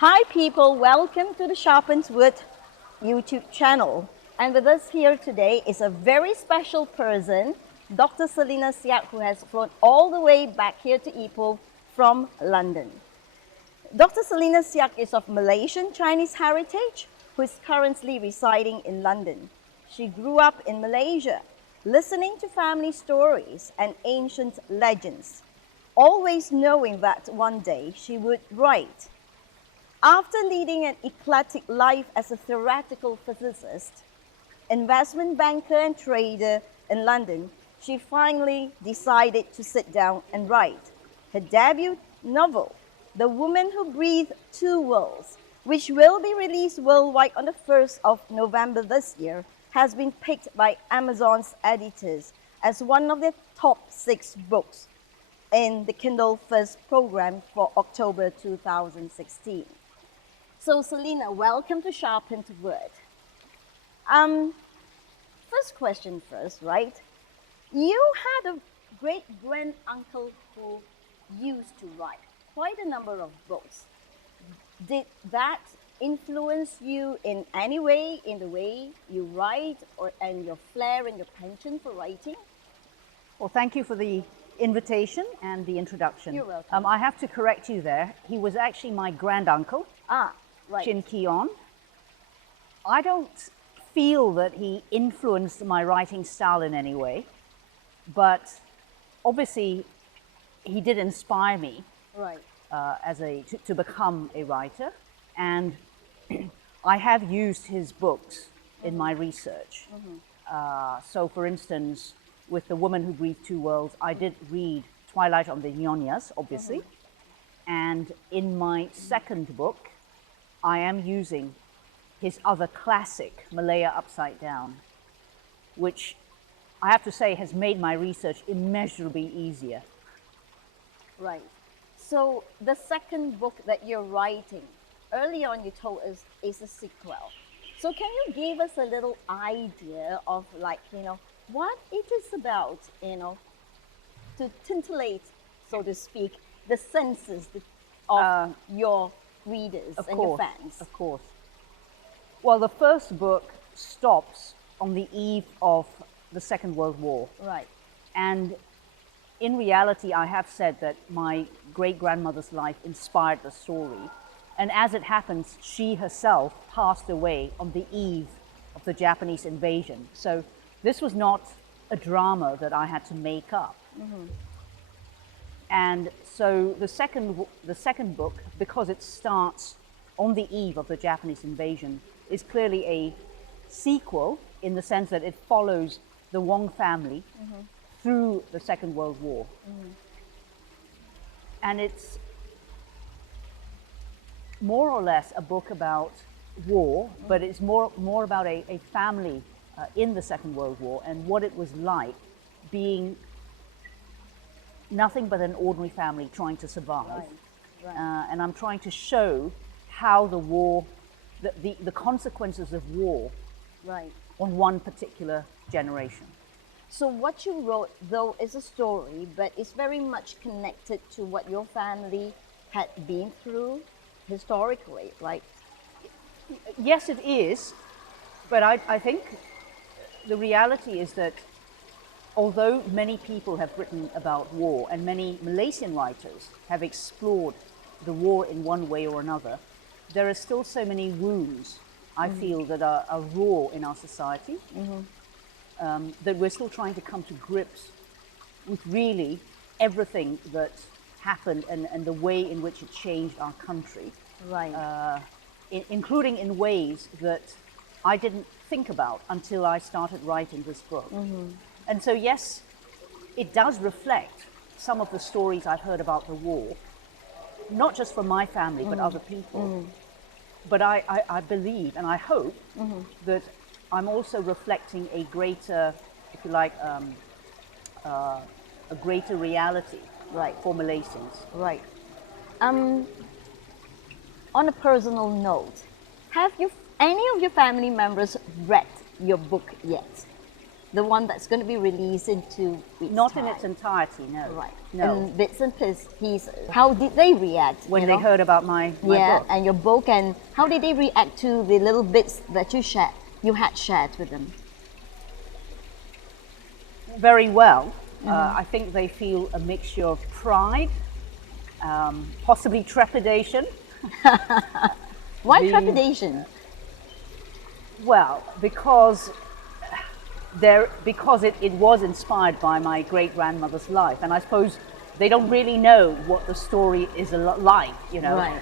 Hi people, welcome to the Sharpened YouTube channel. And with us here today is a very special person, Dr. Selina Siak, who has flown all the way back here to Ipoh from London. Dr. Selina Siak is of Malaysian Chinese heritage, who is currently residing in London. She grew up in Malaysia, listening to family stories and ancient legends, always knowing that one day she would write. After leading an eclectic life as a theoretical physicist, investment banker and trader in London, she finally decided to sit down and write. Her debut novel, The Woman Who Breathed Two Worlds, which will be released worldwide on the 1st of November this year, has been picked by Amazon's editors as one of their top 6 books in the Kindle First program for October 2016. So Selina, welcome to Sharpened Word. First question first, right? You had a great-grand-uncle who used to write quite a number of books. Did that influence you in any way, in the way you write, and your flair and your penchant for writing? Well, thank you for the invitation and the introduction. You're welcome. I have to correct you there. He was actually my granduncle. Right. Chin Keon. I don't feel that he influenced my writing style in any way, but obviously he did inspire me Right. to become a writer, and I have used his books in my research. So for instance, with The Woman Who Breathed Two Worlds, I did read Twilight on the Nyonyas, obviously, and in my second book, I am using his other classic, Malaya Upside Down, which I have to say has made my research immeasurably easier. Right. So the second book that you're writing, early on you told us is a sequel. So can you give us a little idea of what it is about, to titillate, so to speak, the senses of your readers and your fans? Of course. Well, the first book stops on the eve of the Second World War. Right. And in reality, I have said that my great-grandmother's life inspired the story. And as it happens, she herself passed away on the eve of the Japanese invasion. So this was not a drama that I had to make up. And so the second book, because it starts on the eve of the Japanese invasion, is clearly a sequel in the sense that it follows the Wong family through the Second World War. And it's more or less a book about war, but it's more about a family in the Second World War and what it was like being nothing but an ordinary family trying to survive. Right. And I'm trying to show how the war, the consequences of war on one particular generation. So what you wrote, though, is a story, but it's very much connected to what your family had been through historically, right? Yes, it is, but I think the reality is that although many people have written about war and many Malaysian writers have explored the war in one way or another, there are still so many wounds, I feel, that are raw in our society, that we're still trying to come to grips with really everything that happened and the way in which it changed our country. Right. Including in ways that I didn't think about until I started writing this book. And so, yes, it does reflect some of the stories I've heard about the war, not just from my family, but other people. But I believe and I hope that I'm also reflecting a greater, if you like, a greater reality for Malaysians. Right. On a personal note, have any of your family members read your book yet? the one that's going to be released in 2 weeks' Not time. in its entirety, no. Right. No. And bits and pieces. How did they react When you they know? heard about my Yeah, book. and your book, and how did they react to the little bits that you had shared with them? Very well. I think they feel a mixture of pride, possibly trepidation. Why The- trepidation? Well, because it was inspired by my great-grandmother's life, and I suppose they don't really know what the story is like, you know. Right.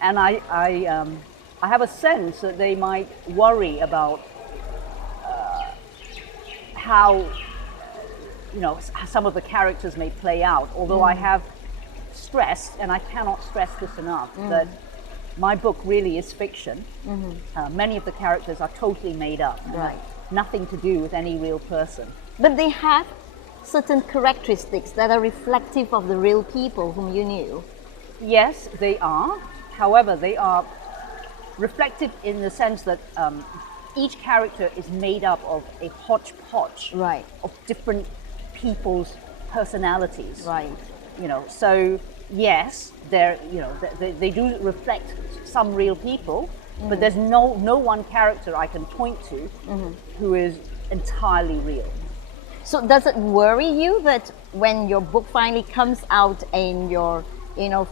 And I have a sense that they might worry about how, you know, some of the characters may play out. Although I have stressed, and I cannot stress this enough, that my book really is fiction. Many of the characters are totally made up. and Right. have nothing to do with any real person. But they have certain characteristics that are reflective of the real people whom you knew. Yes, they are. However, they are reflective in the sense that each character is made up of a hodgepodge Right. of different people's personalities. Right. You know, so yes, they do reflect some real people, but there's no one character I can point to who is entirely real. So does it worry you that when your book finally comes out and your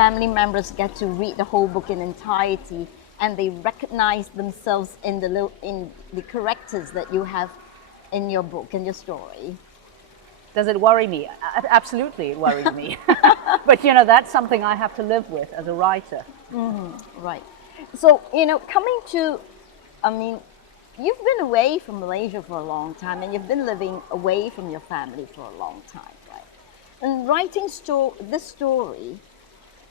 family members get to read the whole book in entirety and they recognize themselves in the characters that you have in your book, in your story? Does it worry me? Absolutely, it worries me. But that's something I have to live with as a writer. Right. So, coming to, you've been away from Malaysia for a long time and you've been living away from your family for a long time, right? And writing this story,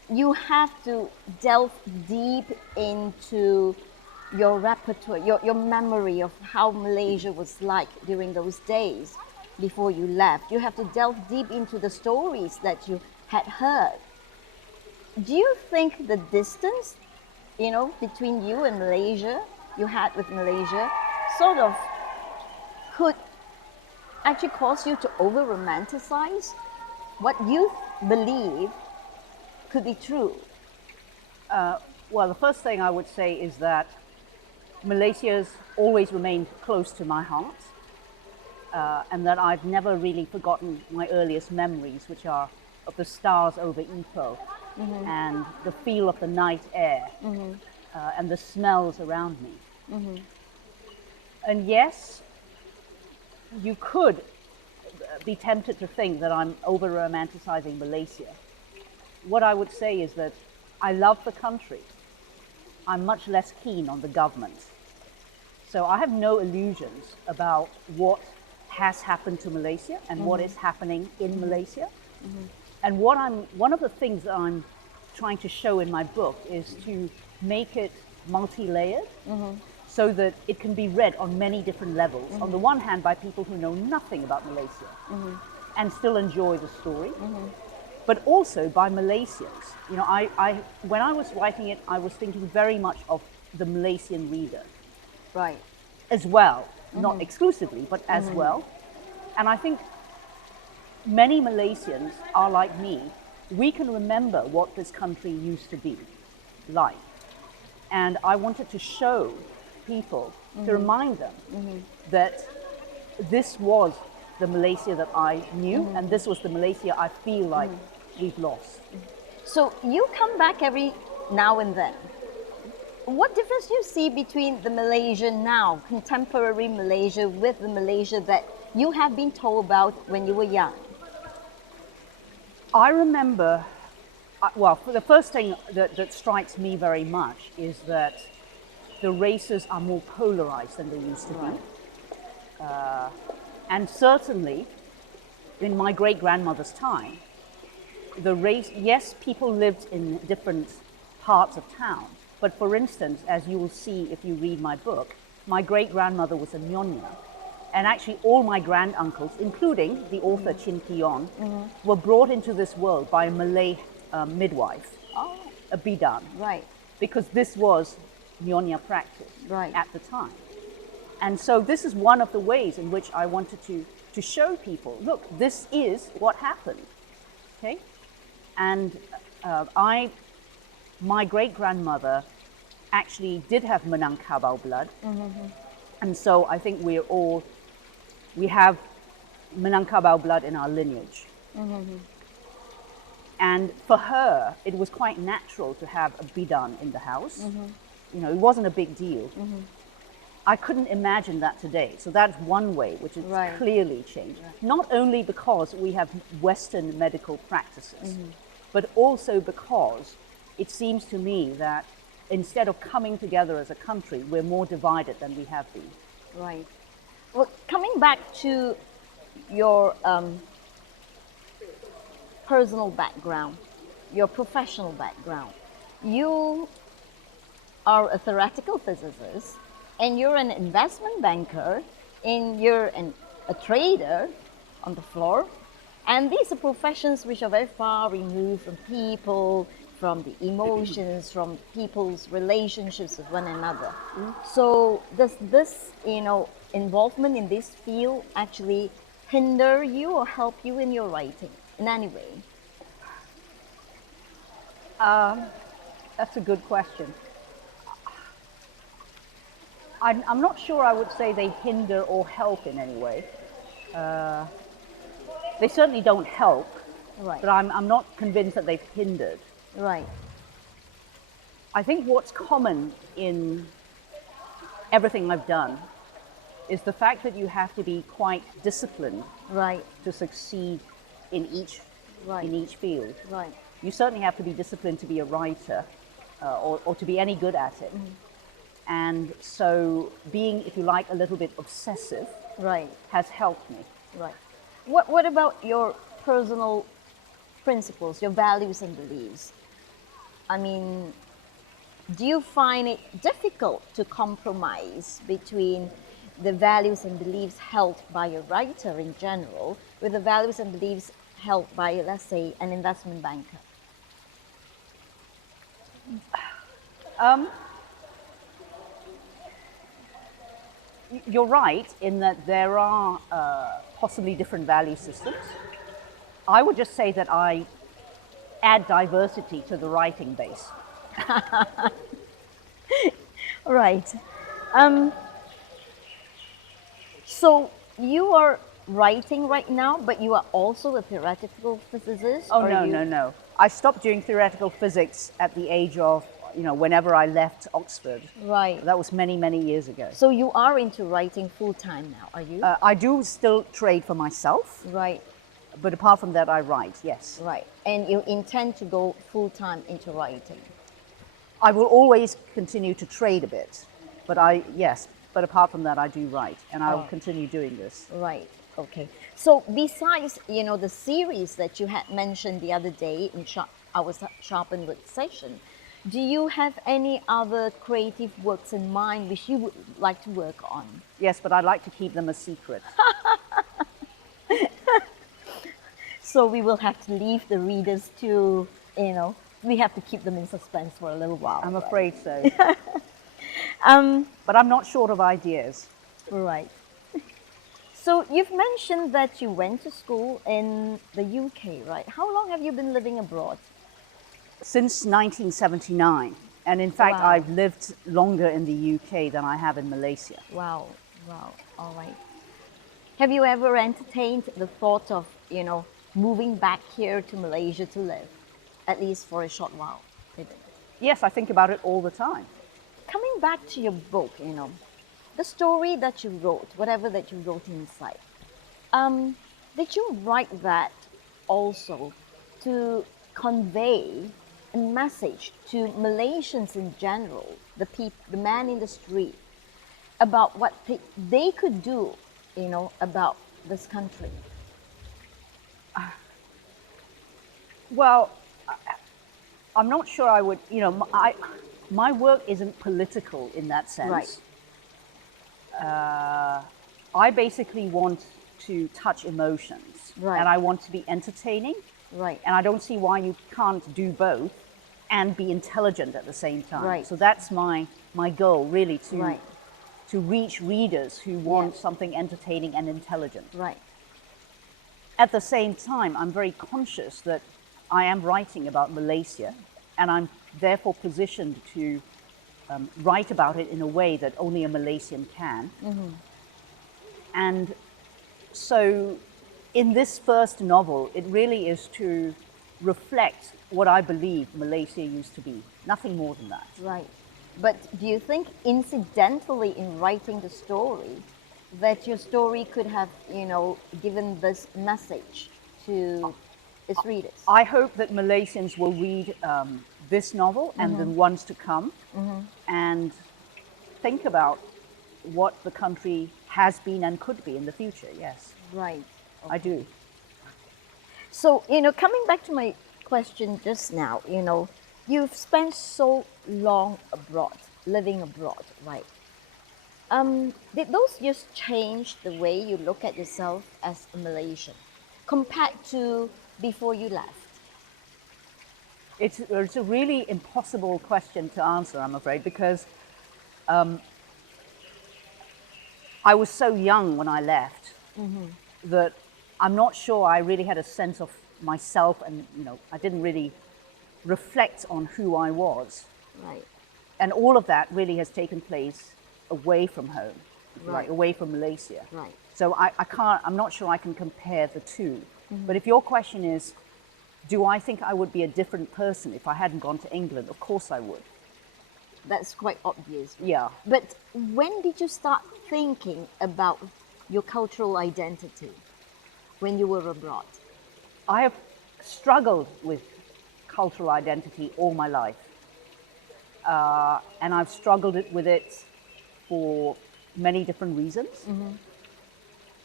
you have to delve deep into your repertoire, your memory of how Malaysia was like during those days before you left. You have to delve deep into the stories that you had heard. Do you think the distance, between you and Malaysia, you had with Malaysia, sort of could actually cause you to over-romanticize what you believe could be true? Well, the first thing I would say is that Malaysia's always remained close to my heart, and that I've never really forgotten my earliest memories, which are of the stars over Ipoh, and the feel of the night air, and the smells around me. And yes, you could be tempted to think that I'm over-romanticizing Malaysia. What I would say is that I love the country. I'm much less keen on the government. So I have no illusions about what has happened to Malaysia and what is happening in Malaysia. And one of the things that I'm trying to show in my book is to make it multi-layered, so that it can be read on many different levels. On the one hand, by people who know nothing about Malaysia and still enjoy the story, but also by Malaysians. When I was writing it, I was thinking very much of the Malaysian reader. Right. As well, not exclusively, but as well. And I think many Malaysians are like me. We can remember what this country used to be like. And I wanted to show people, to remind them that this was the Malaysia that I knew, and this was the Malaysia I feel like we've lost. So you come back every now and then. What difference do you see between the Malaysia now, contemporary Malaysia, with the Malaysia that you have been told about when you were young? I remember, the first thing that strikes me very much is that the races are more polarized than they used to be. And certainly, in my great-grandmother's time, yes, people lived in different parts of town. But for instance, as you will see if you read my book, my great-grandmother was a nyonya. And actually all my granduncles, including the author Chin Kion, were brought into this world by a Malay midwife, a bidan. Right. Because this was nyonya practice Right. at the time. And so this is one of the ways in which I wanted to show people, look, this is what happened, okay? And my great-grandmother actually did have Minangkabau blood. And so I think we have Minangkabau blood in our lineage. And for her, it was quite natural to have a bidan in the house. You know, it wasn't a big deal. I couldn't imagine that today. So that's one way, which is clearly changed. Not only because we have Western medical practices, but also because it seems to me that instead of coming together as a country, we're more divided than we have been. Right. Well, coming back to your personal background, your professional background, you are a theoretical physicist, and you're an investment banker, and you're a trader on the floor. And these are professions which are very far removed from people, from the emotions, from people's relationships with one another. So does this, involvement in this field actually hinder you or help you in your writing in any way? That's a good question. I'm not sure I would say they hinder or help in any way. They certainly don't help, but I'm not convinced that they've hindered. Right. I think what's common in everything I've done is the fact that you have to be quite disciplined to succeed in each field. Right. You certainly have to be disciplined to be a writer or to be any good at it. And so being, if you like, a little bit obsessive has helped me. Right. What about your personal principles, your values and beliefs? I mean, do you find it difficult to compromise between the values and beliefs held by a writer in general with the values and beliefs held by, let's say, an investment banker? You're right in that there are possibly different value systems. I would just say that I add diversity to the writing base. Right. So you are writing right now, but you are also a theoretical physicist? Oh, no. I stopped doing theoretical physics at the age of, whenever I left Oxford. Right. That was many, many years ago. So you are into writing full time now, are you? I do still trade for myself. Right. But apart from that, I write, yes. Right. And you intend to go full time into writing? I will always continue to trade a bit, but but apart from that, I do write, and I will continue doing this. Right. Okay. So besides, the series that you had mentioned the other day in our Sharpened session, do you have any other creative works in mind which you would like to work on? Yes, but I'd like to keep them a secret. So we will have to leave the readers to, we have to keep them in suspense for a little while. I'm afraid so. But I'm not short of ideas. Right. So you've mentioned that you went to school in the UK, right? How long have you been living abroad? Since 1979. And in fact, I've lived longer in the UK than I have in Malaysia. Wow. All right. Have you ever entertained the thought of, moving back here to Malaysia to live, at least for a short while? Yes, I think about it all the time. Coming back to your book, the story that you wrote, whatever that you wrote inside, did you write that also to convey a message to Malaysians in general, the man in the street, about what they could do, about this country? Well, I'm not sure I would, my work isn't political in that sense. Right. I basically want to touch emotions. Right. And I want to be entertaining. Right. And I don't see why you can't do both and be intelligent at the same time. Right. So that's my goal, really, to reach readers who want Yeah. something entertaining and intelligent. Right. At the same time, I'm very conscious that I am writing about Malaysia, and I'm therefore positioned to write about it in a way that only a Malaysian can. And so in this first novel, it really is to reflect what I believe Malaysia used to be, nothing more than that. Right. But do you think incidentally in writing the story that your story could have, given this message to its readers? I hope that Malaysians will read this novel and the ones to come and think about what the country has been and could be in the future, yes. Right. I do. So, coming back to my question just now, you've spent so long abroad, living abroad, right? Did those years change the way you look at yourself as a Malaysian compared to before you left? It's a really impossible question to answer, I'm afraid, because I was so young when I left that I'm not sure I really had a sense of myself, and I didn't really reflect on who I was. Right. And all of that really has taken place away from home, Right. away from Malaysia. Right. So I'm not sure I can compare the two. But if your question is, do I think I would be a different person if I hadn't gone to England? Of course I would. That's quite obvious. Yeah. But when did you start thinking about your cultural identity when you were abroad? I have struggled with cultural identity all my life. And I've struggled with it for many different reasons.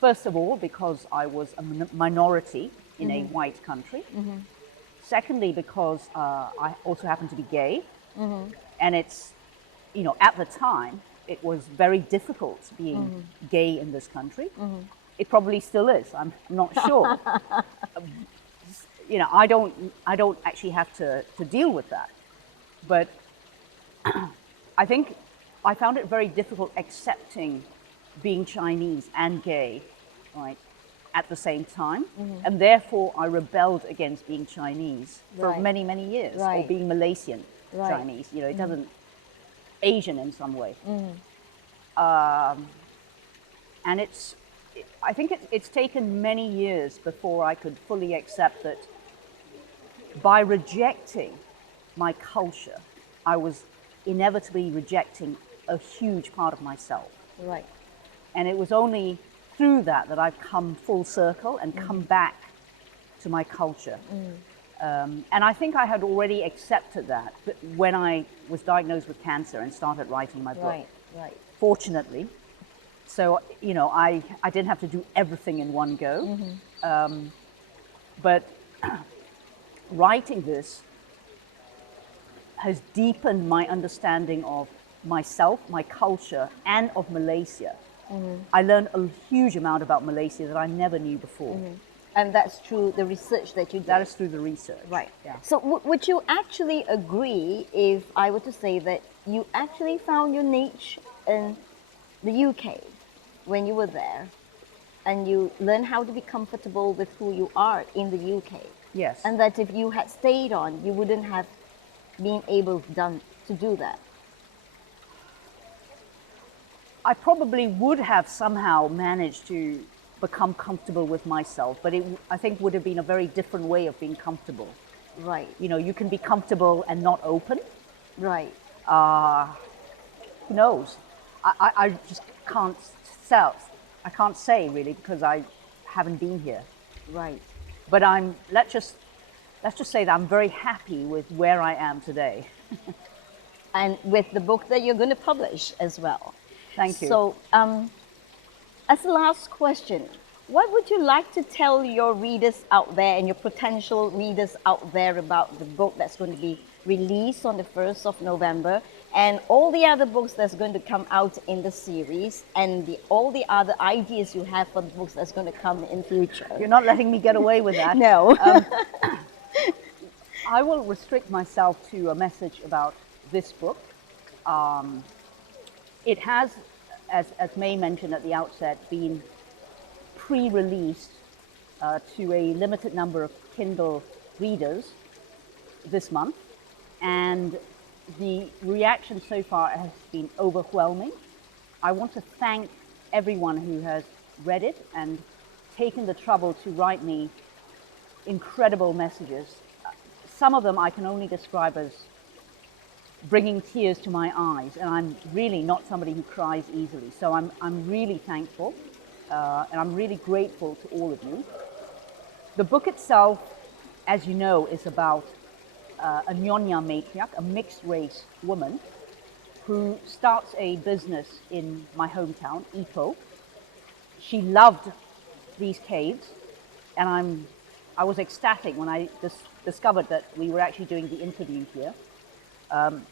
First of all, because I was a minority in a white country. Secondly, because I also happen to be gay. And it's, at the time, it was very difficult being gay in this country. It probably still is, I'm not sure. I don't actually have to deal with that. But I think I found it very difficult accepting being Chinese and gay, right, at the same time. And therefore I rebelled against being Chinese for Right. many, many years, or Right. being Malaysian Right. Chinese. It doesn't, Asian in some way. And I think it's taken many years before I could fully accept that by rejecting my culture, I was inevitably rejecting a huge part of myself. Right. And it was only through that I've come full circle and come back to my culture. And I think I had already accepted that when I was diagnosed with cancer and started writing my book. Right. Right. Fortunately. So, I didn't have to do everything in one go. But writing this has deepened my understanding of myself, my culture, and of Malaysia. I learned a huge amount about Malaysia that I never knew before. And that's through the research that you did. That is through the research. Right. Yeah. So would you actually agree if I were to say that you actually found your niche in the UK when you were there, and you learned how to be comfortable with who you are in the UK? Yes. And that if you had stayed on, you wouldn't have been able to do that? I probably would have somehow managed to become comfortable with myself, but I think would have been a very different way of being comfortable. Right. You can be comfortable and not open. Right. Who knows? I just can't I can't say really, because I haven't been here. Right. But let's just say that I'm very happy with where I am today. And with the book that you're going to publish as well. Thank you. So, as the last question, what would you like to tell your readers out there and your potential readers out there about the book that's going to be released on the 1st of November, and all the other books that's going to come out in the series, and all the other ideas you have for the books that's going to come in future? You're not letting me get away with that. No. I will restrict myself to a message about this book. It has as May mentioned at the outset, been pre-released to a limited number of Kindle readers this month, and the reaction so far has been overwhelming. I want to thank everyone who has read it and taken the trouble to write me incredible messages. Some of them I can only describe as bringing tears to my eyes, and I'm really not somebody who cries easily. So I'm really thankful, and I'm really grateful to all of you. The book itself, as you know, is about a Nyonya matriarch, a mixed race woman, who starts a business in my hometown, Ipoh. She loved these caves, and I was ecstatic when I discovered that we were actually doing the interview here.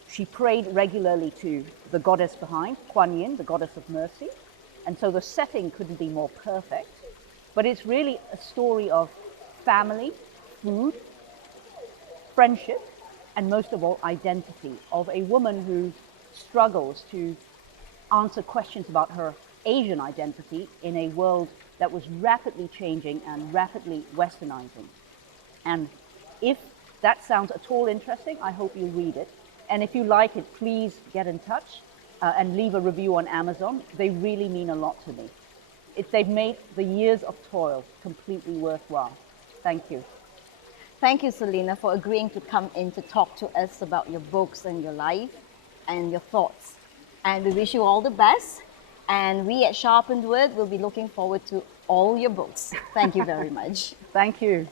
She prayed regularly to the goddess behind, Kuan Yin, the goddess of mercy, and so the setting couldn't be more perfect. But it's really a story of family, food, friendship, and most of all, identity, of a woman who struggles to answer questions about her Asian identity in a world that was rapidly changing and rapidly westernizing. And if that sounds at all interesting, I hope you read it. And if you like it, please get in touch and leave a review on Amazon. They really mean a lot to me. They've made the years of toil completely worthwhile. Thank you. Thank you, Selina, for agreeing to come in to talk to us about your books and your life and your thoughts. And we wish you all the best. And we at Sharpened will be looking forward to all your books. Thank you very much. Thank you.